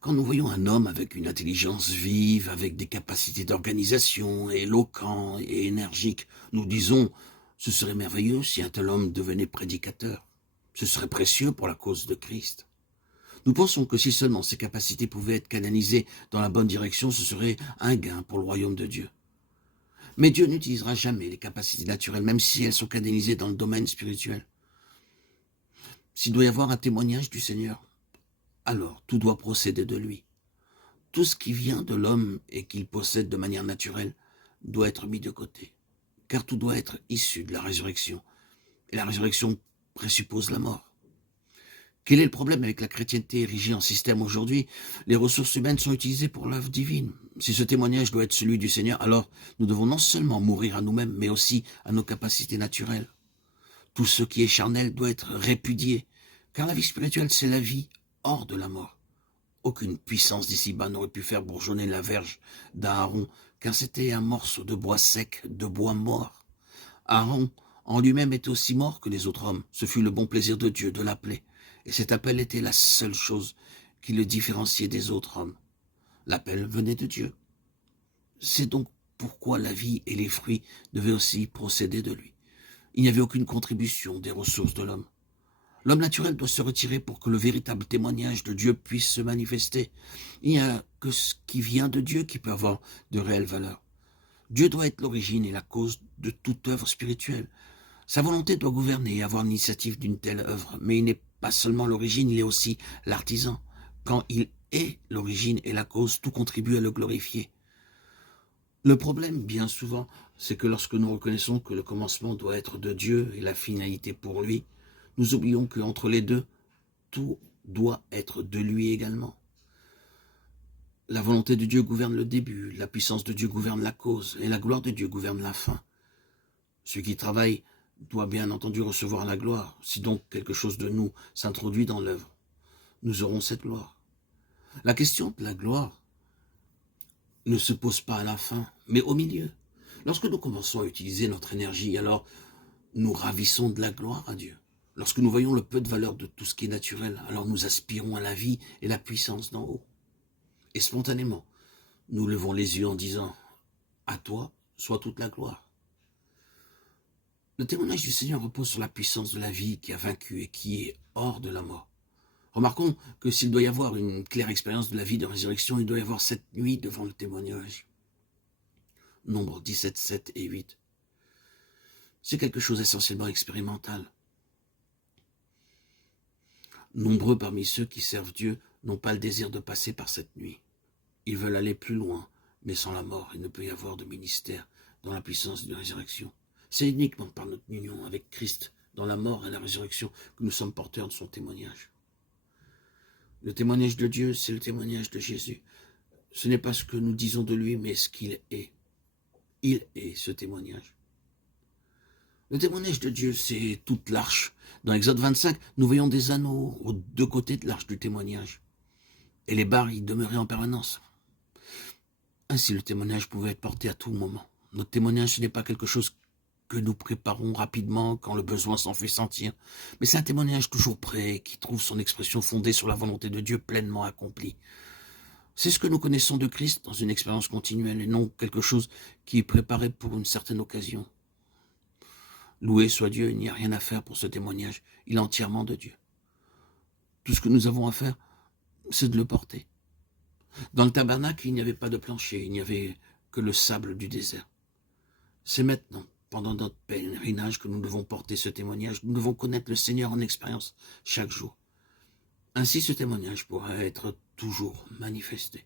Quand nous voyons un homme avec une intelligence vive, avec des capacités d'organisation, éloquent et énergique, nous disons « ce serait merveilleux si un tel homme devenait prédicateur. Ce serait précieux pour la cause de Christ. » Nous pensons que si seulement ces capacités pouvaient être canalisées dans la bonne direction, ce serait un gain pour le royaume de Dieu. Mais Dieu n'utilisera jamais les capacités naturelles, même si elles sont canalisées dans le domaine spirituel. S'il doit y avoir un témoignage du Seigneur, alors tout doit procéder de lui. Tout ce qui vient de l'homme et qu'il possède de manière naturelle doit être mis de côté, car tout doit être issu de la résurrection. Et la résurrection présuppose la mort. Quel est le problème avec la chrétienté érigée en système aujourd'hui? Les ressources humaines sont utilisées pour l'œuvre divine. Si ce témoignage doit être celui du Seigneur, alors nous devons non seulement mourir à nous-mêmes, mais aussi à nos capacités naturelles. Tout ce qui est charnel doit être répudié, car la vie spirituelle, c'est la vie hors de la mort. Aucune puissance d'ici-bas n'aurait pu faire bourgeonner la verge d'Aaron, car c'était un morceau de bois sec, de bois mort. Aaron, en lui-même, était aussi mort que les autres hommes. Ce fut le bon plaisir de Dieu de l'appeler. Et cet appel était la seule chose qui le différenciait des autres hommes. L'appel venait de Dieu. C'est donc pourquoi la vie et les fruits devaient aussi procéder de lui. Il n'y avait aucune contribution des ressources de l'homme. L'homme naturel doit se retirer pour que le véritable témoignage de Dieu puisse se manifester. Il n'y a que ce qui vient de Dieu qui peut avoir de réelle valeur. Dieu doit être l'origine et la cause de toute œuvre spirituelle. Sa volonté doit gouverner et avoir l'initiative d'une telle œuvre, mais il n'est pas seulement l'origine, il est aussi l'artisan. Quand il est l'origine et la cause, tout contribue à le glorifier. Le problème, bien souvent, c'est que lorsque nous reconnaissons que le commencement doit être de Dieu et la finalité pour lui, nous oublions qu'entre les deux, tout doit être de lui également. La volonté de Dieu gouverne le début, la puissance de Dieu gouverne la cause, et la gloire de Dieu gouverne la fin. Celui qui travaille doit bien entendu recevoir la gloire. Si donc quelque chose de nous s'introduit dans l'œuvre, nous aurons cette gloire. La question de la gloire ne se pose pas à la fin, mais au milieu. Lorsque nous commençons à utiliser notre énergie, alors nous ravissons de la gloire à Dieu. Lorsque nous voyons le peu de valeur de tout ce qui est naturel, alors nous aspirons à la vie et la puissance d'en haut. Et spontanément, nous levons les yeux en disant « À toi soit toute la gloire ». Le témoignage du Seigneur repose sur la puissance de la vie qui a vaincu et qui est hors de la mort. Remarquons que s'il doit y avoir une claire expérience de la vie de résurrection, il doit y avoir cette nuit devant le témoignage. Nombre 17, 7 et 8. C'est quelque chose d'essentiellement expérimental. Nombreux parmi ceux qui servent Dieu n'ont pas le désir de passer par cette nuit. Ils veulent aller plus loin, mais sans la mort, il ne peut y avoir de ministère dans la puissance de la résurrection. C'est uniquement par notre union avec Christ, dans la mort et la résurrection, que nous sommes porteurs de son témoignage. Le témoignage de Dieu, c'est le témoignage de Jésus. Ce n'est pas ce que nous disons de lui, mais ce qu'il est. Il est ce témoignage. Le témoignage de Dieu, c'est toute l'arche. Dans Exode 25, nous voyons des anneaux aux deux côtés de l'arche du témoignage. Et les barres y demeuraient en permanence. Ainsi, le témoignage pouvait être porté à tout moment. Notre témoignage, ce n'est pas quelque chose que nous préparons rapidement quand le besoin s'en fait sentir. Mais c'est un témoignage toujours prêt, qui trouve son expression fondée sur la volonté de Dieu pleinement accomplie. C'est ce que nous connaissons de Christ dans une expérience continuelle et non quelque chose qui est préparé pour une certaine occasion. Loué soit Dieu, il n'y a rien à faire pour ce témoignage. Il est entièrement de Dieu. Tout ce que nous avons à faire, c'est de le porter. Dans le tabernacle, il n'y avait pas de plancher, il n'y avait que le sable du désert. C'est maintenant, pendant notre pèlerinage, que nous devons porter ce témoignage. Nous devons connaître le Seigneur en expérience chaque jour. Ainsi, ce témoignage pourra être toujours manifesté.